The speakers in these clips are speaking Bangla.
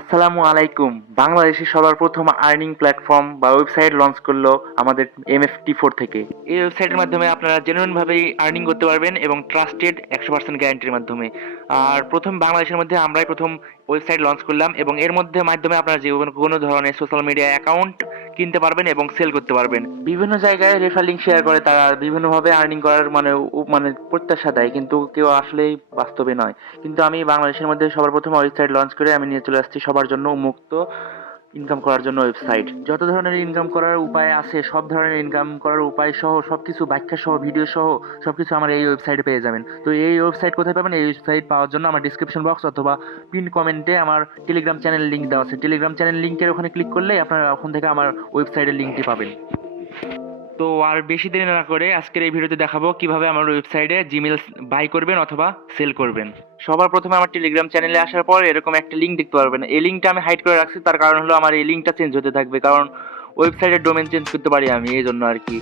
আসসালামু আলাইকুম। বাংলাদেশের সবার প্রথম আর্নিং প্ল্যাটফর্ম বা ওয়েবসাইট লঞ্চ করলো আমাদের MFT4 থেকে। এই ওয়েবসাইটের মাধ্যমে আপনারা জেনুইন ভাবেই আর্নিং করতে পারবেন এবং ট্রাস্টেড 100% গ্যারান্টির মাধ্যমে। আর প্রথম বাংলাদেশের মধ্যে আমরাই প্রথম ওয়েবসাইট লঞ্চ করলাম এবং এর মাধ্যমে আপনারা যে কোনো ধরনের সোশ্যাল মিডিয়া অ্যাকাউন্ট কিনতে পারবেন এবং সেল করতে পারবেন। বিভিন্ন জায়গায় রেফার লিংক শেয়ার করে তারা বিভিন্নভাবে আর্নিং করার মানে প্রত্যাশা দেয়, কিন্তু কেউ আসলেই বাস্তবে নয়। কিন্তু আমি বাংলাদেশের মধ্যে সবার প্রথম ওয়েবসাইট লঞ্চ করে আমি নিয়ে চলে আসছি সবার জন্য উন্মুক্ত ইনকাম করার জন্য ওয়েবসাইট। যত ধরনের ইনকাম করার উপায় আছে সব ধরনের ইনকাম করার উপায় সহ সবকিছু ব্যাখ্যা সহ ভিডিও সহ সবকিছু আমার এই ওয়েবসাইটে পেয়ে যাবেন। তো এই ওয়েবসাইট কোথায় পাবেন? এই ওয়েবসাইট পাওয়ার জন্য আমার ডিসক্রিপশন বক্স অথবা পিন কমেন্টে আমার টেলিগ্রাম চ্যানেল লিঙ্ক দেওয়া আছে। টেলিগ্রাম চ্যানেল লিঙ্কের ওখানে ক্লিক করলেই আপনারা ওখান থেকে আমার ওয়েবসাইটের লিঙ্কটি পাবেন। তো আর বেশি দেরি না করে আজকের এই ভিডিওতে দেখাবো কিভাবে আমার ওয়েবসাইটে জিমেল বাই করবেন অথবা সেল করবেন। সবার প্রথমে আমার টেলিগ্রাম চ্যানেলে আসার পর এরকম একটা লিঙ্ক দেখতে পারবেন। এই লিঙ্কটা আমি হাইড করে রাখছি, তার কারণ হলো আমার এই লিঙ্কটা চেঞ্জ হতে থাকবে, কারণ ওয়েবসাইটের ডোমেন চেঞ্জ করতে পারি আমি, এই জন্য আর কি।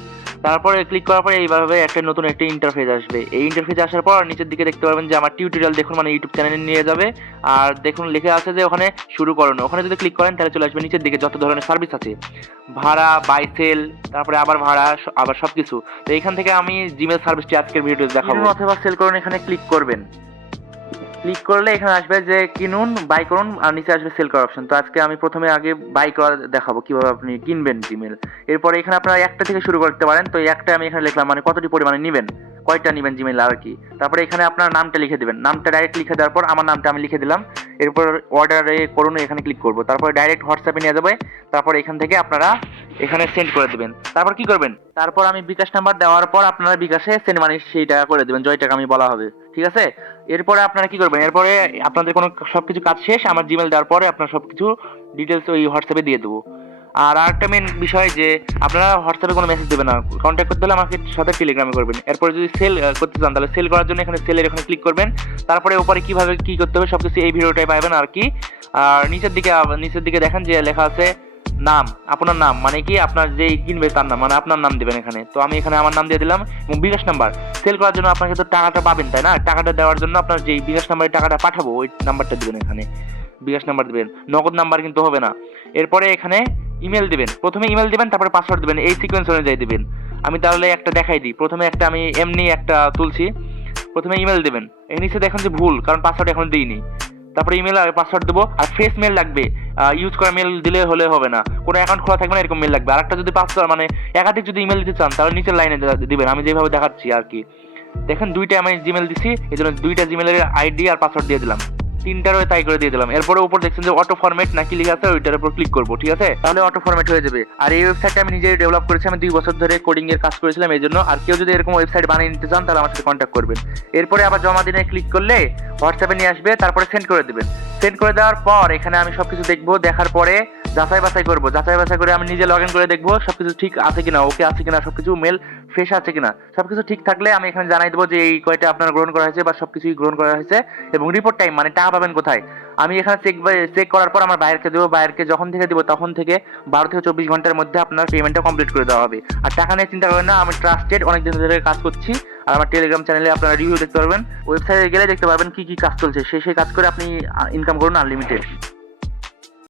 তারপরে ক্লিক করার পরে এইভাবে নতুন একটা ইন্টারফেস আসবে। এই ইন্টারফেসে আসার পর নিচের দিকে দেখতে পারবেন যে আমার টিউটোরিয়াল দেখুন, মানে ইউটিউব চ্যানেলে নিয়ে যাবে। আর দেখুন লেখা আছে যে ওখানে শুরু করুন। ওখানে যদি ক্লিক করেন তাহলে চলে আসবে নিচের দিকে যত ধরনের সার্ভিস আছে, ভাড়া, বাই সেল, তারপরে আবার ভাড়া, আবার সবকিছু। তো এখান থেকে আমি জিমেল সার্ভিসটি আজকের ভিডিওতে দেখাবো। অথবা সেল করুন এখানে ক্লিক করবেন। ক্লিক করলে এখানে আসবে যে কিনুন, বাই করুন, আর নিচে আসবে সেল করার অপশন। তো আজকে আমি প্রথমে আগে বাই করা দেখাবো কিভাবে আপনি কিনবেন জিমেল। এরপরে এখানে আপনারা একটা থেকে শুরু করতে পারেন। তো এই একটা আমি এখানে লিখলাম, মানে কতটি পরিমাণে নেবেন, কয়টা নেবেন জিমেল আর কি। তারপরে এখানে আপনার নামটা লিখে দেবেন। নামটা ডাইরেক্ট লিখে দেওয়ার পর আমার নামটা আমি লিখে দিলাম। এরপর অর্ডারে করুন এখানে ক্লিক করব। তারপরে ডাইরেক্ট হোয়াটসঅ্যাপে নিয়ে যাবে। তারপর এখান থেকে আপনারা এখানে সেন্ড করে দেবেন। তারপর কি করবেন? তারপর আমি বিকাশ নাম্বার দেওয়ার পর আপনারা বিকাশে সেন্ড মানি সেই টাকা করে দেবেন, জয় টাকা আমি বলা হবে, ঠিক আছে? এরপরে আপনারা কি করবেন? এরপরে আপনাদের কোনো সবকিছু কাজ শেষ, আমার জিমেল দেওয়ার পরে আপনার সবকিছু ডিটেলস ওই হোয়াটসঅ্যাপে দিয়ে দেবো। আর আরেকটা মেন বিষয় যে আপনারা হোয়াটসঅ্যাপে কোনো মেসেজ দেবেন না, কন্ট্যাক্ট করতে হলে আমাকে সাথে টেলিগ্রামে করবেন। এরপরে যদি সেল করতে চান তাহলে সেল করার জন্য এখানে সেলের এখানে ক্লিক করবেন। তারপরে উপরে কিভাবে কি করতে হবে সবকিছু এই ভিডিওটাই পাবেন আর কি। আর নিচের দিকে দেখেন যে লেখা আছে নাম, আপনার নাম, মানে কি আপনার যে কিনবে তার নাম, মানে আপনার নাম দিবেন এখানে। তো আমি এখানে আমার নাম দিয়ে দিলাম এবং বিকাশ নাম্বার। সেল করার জন্য আপনাকে তো টাকাটা পাবেন, তাই না? টাকাটা দেওয়ার জন্য আপনার যেই বিকাশ নাম্বারে টাকাটা পাঠাবো ওই নাম্বারটা দিবেন এখানে, বিকাশ নাম্বার দিবেন, নগদ নাম্বার কিন্তু হবে না। এরপরে এখানে ইমেল দিবেন, প্রথমে ইমেল দিবেন, তারপরে পাসওয়ার্ড দিবেন, এই সিকোয়েন্স অনুযায়ী দিবেন। আমি তাহলে একটা দেখাই দিই। প্রথমে একটা আমি এমনি একটা তুলছি। প্রথমে ইমেল দিবেন, এই নিচে দেখুন যে ভুল, কারণ পাসওয়ার্ড এখন দিইনি। তারপরে ইমেল আর পাসওয়ার্ড দেবো, আর ফ্রেশ মেল লাগবে। ইউজ করা মেল দিলে হলে হবে না, কোনো অ্যাকাউন্ট খোলা থাকবে না এরকম মেল লাগবে। আর একটা যদি পাসওয়ার্ড মানে একাধিক যদি ইমেল দিতে চান তাহলে নিচের লাইনে দিবেন, আমি যেভাবে দেখাচ্ছি আর কি। দেখেন দুইটা আমি জিমেল দিছি, এই জন্য দুইটা জিমেলের আইডি আর পাসওয়ার্ড দিয়ে দিলাম, তিনটারও তাই করে দিয়ে দিলাম। এরপরে উপর দেখছেন যে অটো ফরম্যাট নাকি লেখা আছে, ওইটার উপর ক্লিক করবো, ঠিক আছে? তাহলে অটো ফরম্যাট হয়ে যাবে। আর এই ওয়েবসাইটটা আমি নিজেই ডেভেলপ করেছি, আমি 2 বছর ধরে কোডিং এর কাজ করেছিলাম এই জন্য। আর কেউ যদি এরকম ওয়েবসাইট বানিয়ে নিতে চান তাহলে আমার সাথে কন্ট্যাক্ট করবেন। এরপরে আবার জমা দিনে ক্লিক করলে হোয়াটসঅ্যাপে নিয়ে আসবে, তারপরে সেন্ড করে দেবেন। সেন্ড করে দেওয়ার পর এখানে আমি সবকিছু দেখবো, দেখার পরে যাচাই বাছাই করবো। যাচাই বাছাই করে আমি নিজে লগ ইন করে দেখবো সবকিছু ঠিক আছে কিনা, ওকে আছে কিনা, সবকিছু মেল ফ্রেশ আছে কিনা। সবকিছু ঠিক থাকলে আমি এখানে জানাই দেবো যে এই কয়টা আপনার গ্রহণ করা হয়েছে বা সবকিছুই গ্রহণ করা হয়েছে। এবং রিপোর্ট টাইম, মানে টাকা পাবেন কোথায়, আমি এখানে চেক করার পর আমার বায়ারকে দেবো। বায়ারকে যখন থেকে দেবো তখন থেকে 12 থেকে 24 ঘন্টার মধ্যে আপনার পেমেন্টটা কমপ্লিট করে দেওয়া হবে। আর টাকা নিয়ে চিন্তা করবেন না, আমি ট্রাস্টেড, অনেক দিন ধরে কাজ করছি। আর আমার টেলিগ্রাম চ্যানেলে আপনারা রিভিউ দেখতে পারবেন, ওয়েবসাইটে গেলে দেখতে পারবেন কি কি কাজ চলছে, সেই কাজ করে আপনি ইনকাম করুন আনলিমিটেড।